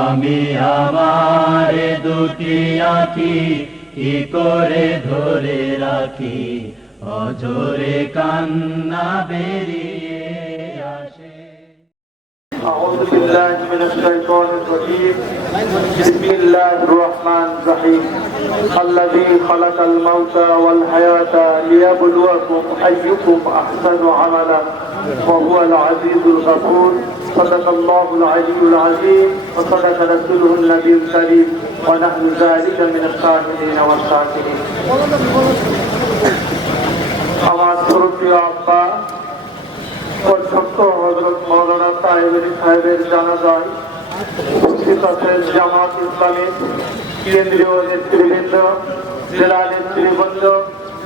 আমি আমার দুটি আঁখি কি করে ধরে রাখি অঝরে কান্না বেরিয়ে আসে أعوذ بالله من الشيطان الرجيم بسم الله الرحمن الرحيم الذي خلق الموت والحياة ليبلوكم أيكم أحسن عملا وهو العزيز الغفور صدق الله العلي العظيم وصدق رسوله النبي الكريم ونحن ذلك من الشاهدين والشاكرين আমার শ্রদ্ধেয় আব্বা অধ্যক্ষ হজরত মৌলানা সাহেবের সাহেবের জানাজায় উপস্থিত আছেন জামাত ইসলামের কেন্দ্রীয় নেতৃবৃন্দ জেলা নেতৃবৃন্দ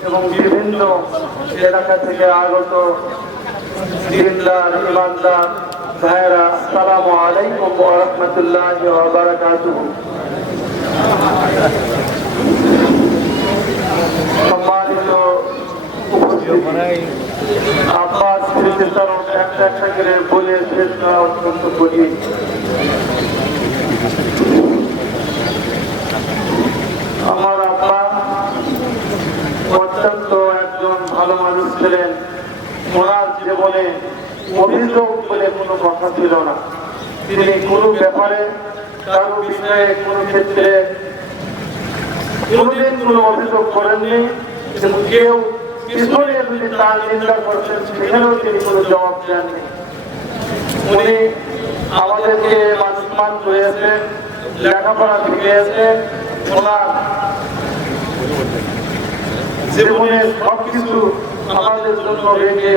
এবং বিভিন্ন এলাকা থেকে আগত দিনদার ইমানদার ভাইরা সালামু আলাইকুম ওয়া রাহমাতুল্লাহি ওয়া বারাকাতুহু সম্মানিত উপস্থিতি আব্বার স্মৃতিচারণ একটা একটা করে বলে শেষ করা অত্যন্ত কঠিন অভিযোগ বলে কোনো কথা ছিল না। তিনি কোনো ব্যাপারে, কারও বিষয়ে কোনো ক্ষেত্রে কোনোদিন কোনো অভিযোগ করেননি কিন্তু কেউ পিছনে যদি তার করছেন, সেখানেও তিনি কোনো জবাব দেননি। উনি আমাদেরকে করেছেন লেখাপড়া শিখিয়েছেন ওনার সব কিছু আমাদের জন্য রেখে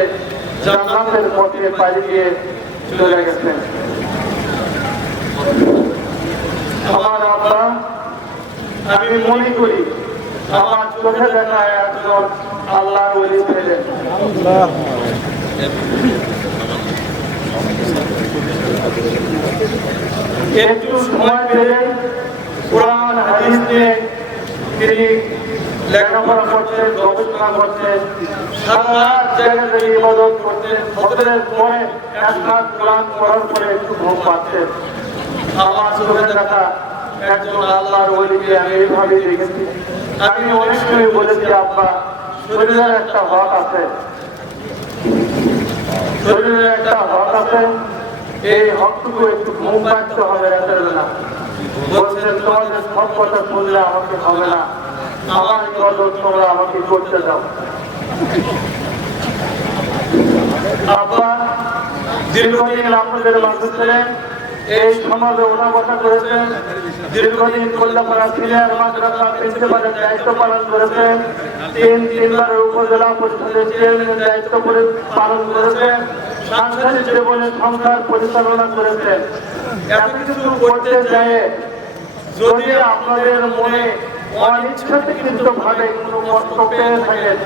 জান্নাতের পথে পাড়ি দিয়ে চলে গেছেন। আমার আব্বা, আমি মনে করি আমার চোখে দেখা একজন আল্লাহর ওলি ছিলেন। একটু সময় পেলে কোরআন, হাদিস নিয়ে তিনি লেখাপড়া করতেন গবেষণা এক রাত কোরআন পড়ার একটু ঘুম পাচ্ছেন আমার চোখে দেখা, একজন আল্লাহর ওলিকে আমি এইভাবে দেখেছি। আমি বলেছি, আব্বা, শরীরের একটা হক আছে। শরীরের একটা হক আছে, এই হকটুকু একটু ঘুম পাচ্ছে হবে রাতের বেলা। বলছেন কথা শুনলে আমাকে হবে না। আমার ইবাদত তোমরা আমাকে করতে দাও। আব্বা দীর্ঘদিন আপনাদের মাঝে ছিলেন, এই সমাজে ওনাবসা করেছেন, দীর্ঘদিন কল্যাপাড়া সিনিয়র মাদ্রাসা প্রিন্সিপালের দায়িত্ব পালন করেছেন, তিন তিনবারের উপজেলা পরিষদের চেয়ারম্যানের দায়িত্ব পালন করেছেন, সাংসারিক জীবনে সংসার পরিচালনা করেছেন। এত কিছু করতে যায় যদি আপনাদের মনে অনিচ্ছাকৃত কোনো কষ্ট পেয়ে থাকেন।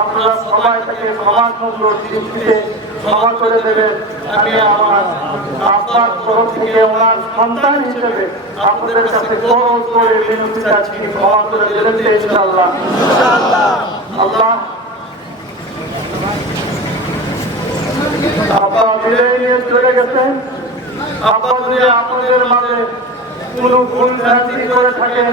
আপনারা সবাই থেকে সমান মূল্য দৃষ্টিতে ক্ষমা করে দেবেন। আমি আমার আপনার তরফ থেকে ওনার সন্তান হিসেবে আপনাদের কাছে করো করে বিনতি চাচ্ছি। ক্ষমা করে দেবেন তো আল্লাহ। আব্বা বিদায় নিয়ে চলে গেছেন। আব্বা যদি আপনাদের মাঝে কোনো ভুল ভ্রান্তি করে থাকেন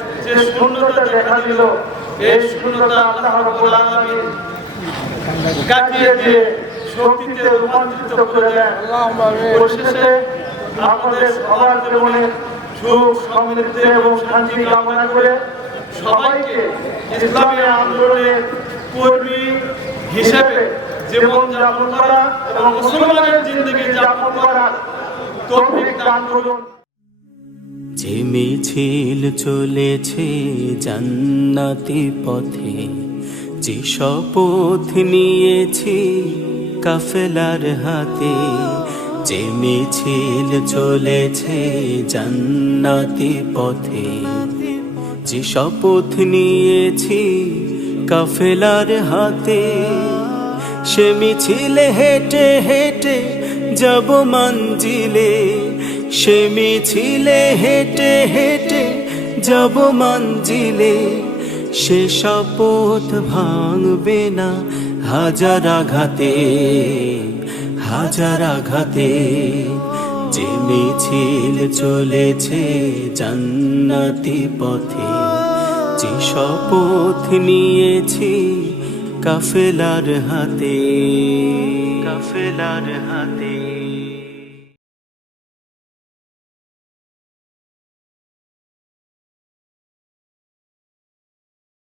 যে শূন্যতা দেখা দিল, এই শূন্যতা আল্লাহ রব্বুল আলামিন কাটিয়ে দিয়ে শক্তিতে রূপান্তরিত করে দেন। পরিশেষে আমাদের সবার জীবনে সুখ, সমৃদ্ধি এবং শান্তি কামনা করে সবাইকে ইসলামী আন্দোলনের কর্মী হিসেবে জীবন যাপন করা এবং মুসলমানের জিন্দগি যাপন করার তৌফিক দান করুন। যে মিছিল চলেছে জান্নাতি পথে। যে শপথ নিয়েছি কাফেলার হাতে, যে মিছিল চলেছে জান্নাতি পথে। যে শপথ নিয়েছি কাফেলার হাতে, সে মিছিলে হেঁটে হেঁটে যাব মঞ্জিলে। সে মিছিলে হেঁটে হেঁটে যাব মঞ্জিলে। সে শপথ ভাঙবে না হাজার আঘাতে হাজার আঘাতে। যে মিছিল চলেছে জান্নাতি পথে, যে শপথ নিয়েছি কাফেলার হাতে কাফেলার হাতে।